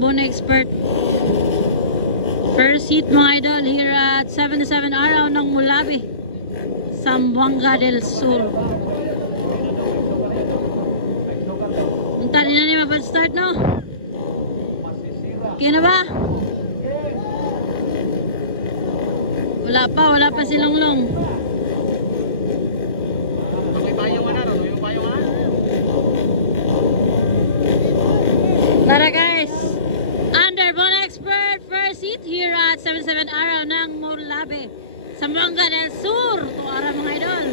Bono Expert. First heat mga idol here at 77 araw ng Mulabi, Zamboanga del Sur. Punta rin na niya mapag-start, no? Okay na ba? Wala pa si Longlong. Tara guys, under Bono Expert, first seat here at 77 araw ng Mulabi, Zamboanga del Sur. Ito araw mga idol.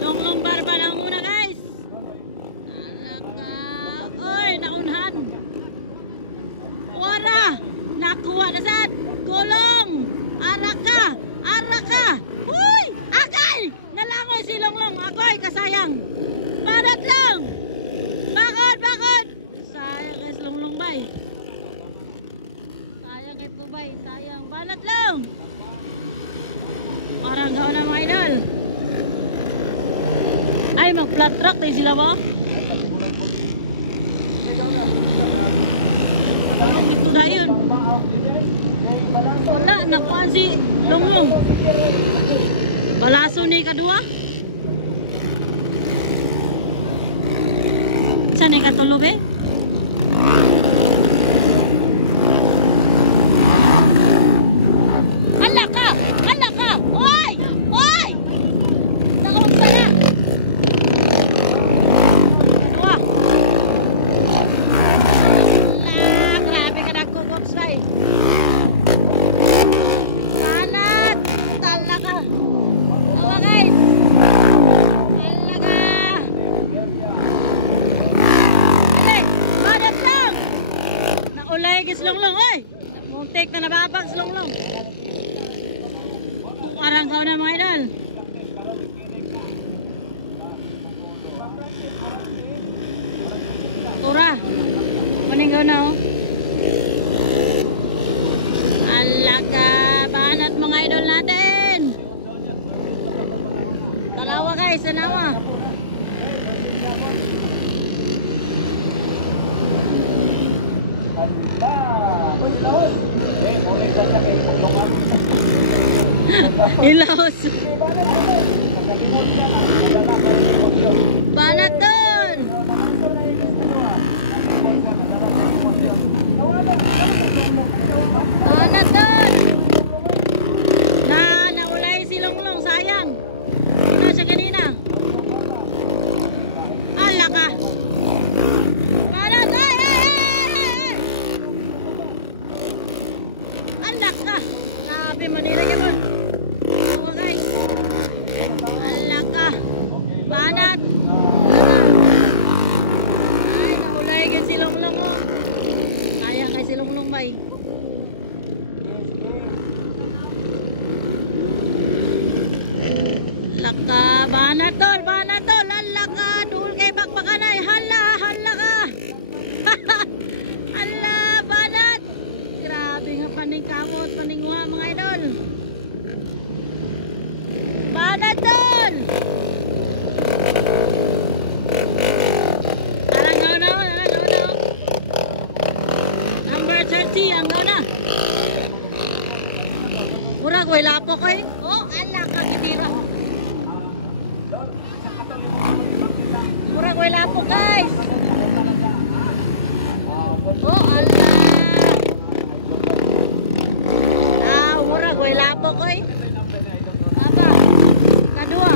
Longlong barba na muna guys. Oy, naunhan. Wara, nakuha na sad. Gulong, araka. Uy, agay, nalangoy si Longlong. Agoy, kasayang. Banat lang! Bakod! Sayang guys, Longlong bay. Sayang kay Pubay, sayang. Banat lang! Parang gawin na mga idol. Ay, mag-flat track tayo sila ba? Ito na yun. Wala, nakuhaan si Longlong. Balaso ni kadua. Saan yung katulog eh? Hala ka! Oy! Nakawag ka na! Dua! Grabe ka nagkukups na eh! Kalat! Tala ka! Awa guys! Ulay gis Longlong, oy! Muntik na nababag si Longlong. Parang gaw na mga idol. Tura. Maning gaw na, oh. Alaga, banat mga idol natin. Talawa guys, tanawa. Ilaos. Banaton. Naulay si Longlong, sayang. Ito siya kanina. Ala ka. Sabi mo nilagyan mo. Oo guys. Alak ka. Banat. Ay, nakulay ka si Longlong. Kaya kay si Longlong bay. Laka. Banat tol. Alak ka. Duhul kay bakbakanay. Hala ka. Hala, banat. Grabe nga paning kamot, paninguha mga idol. Banatol! Tarang gaw na. Number 30, ang gaw na. Murag, way lapo ko eh. Oh, alak ka, kitira. Murag, way lapo guys. Oh, alak. Murag, way lapo ko eh. Apa? Kadua.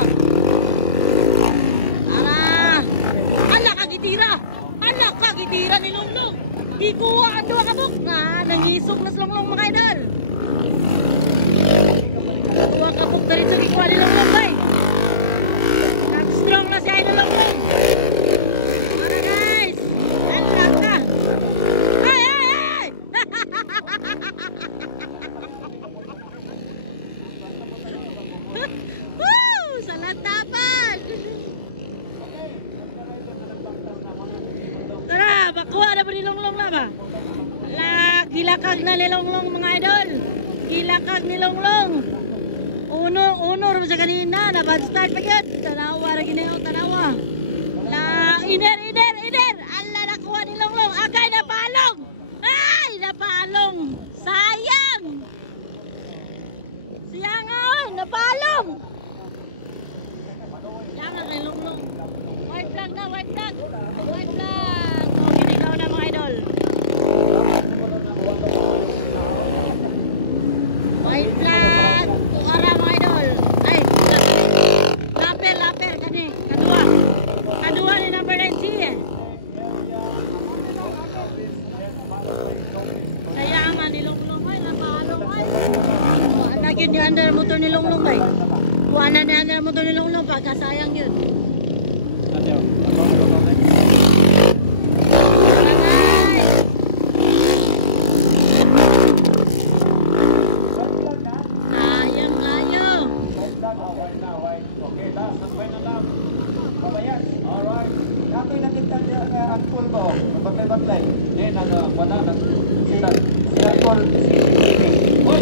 Ala ka gitira ni Longlong. Ikuha ang dua kabuk. Nangisok na si Longlong mga idol. Dua kabuk na rin sa ikuha ni Longlong bay. Nag-strong na si idol Longlong. Para guys. Ala ka. Ay! Salatapan. Tara, bakuha na ba ni Longlong na ba? Gilakag na ni Longlong mga idol. Gilakag ni Longlong. Uno rin sa kanina. Na bad start pa yun. Tanawa rin ginayon, tanawa. Iner Eder, Eder! Ala, nakuha ni Longlong. Agay, napalong! Ay, napalong! Sayang! Sayang nga, oh, napalong! Yan ang kay Longlong. White flag na, white flag! White flag! O, kinigaw na mga idol. White flag! Tukara mga idol. Ay, lapel, lapel, kani. Kadua. Kadua ni number 90 eh. Sayang nga ni Longlong ay, napalong ay. Nagyan yung under motor ni Longlong ay. Kuhanan ni under motor ni Longlong, pagkasayang yun. Sayang kayo. Okay, last, sabay na lang. Pabayas. Alright. Nakoy nakita niya ang tool mo. Batlay-batlay. Then, wala na. Sila tool. Hoy!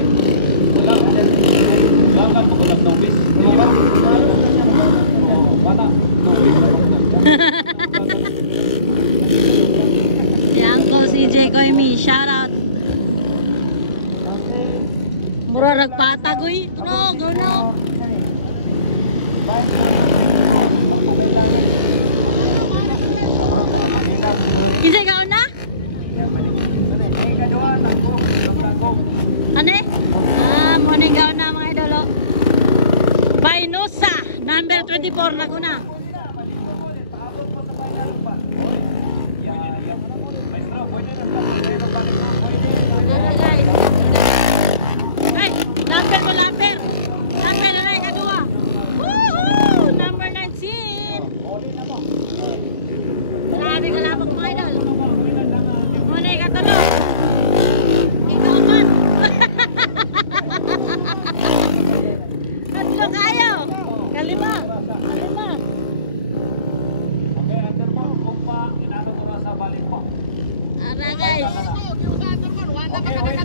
Wala ka dyan. Wala ka magulang ng bis. Wala. Si Uncle CJ Koimi, shout out. Mura nagpatag uy. No, go no. Kisay ka na? Ano eh? Morning gaw na mga idolo. Bainosa, number 24 na ko na. Ay, number ko number. Number na rin kadua. Woohoo! Number 19. Grabe ka labang mga idol. Muna ikatulog. Ikaw man. Tatlo kayo. Kalima. Kalima. Okay, under mo. Kung pa, inano mo na sa balik mo. Ara guys. Okay, wait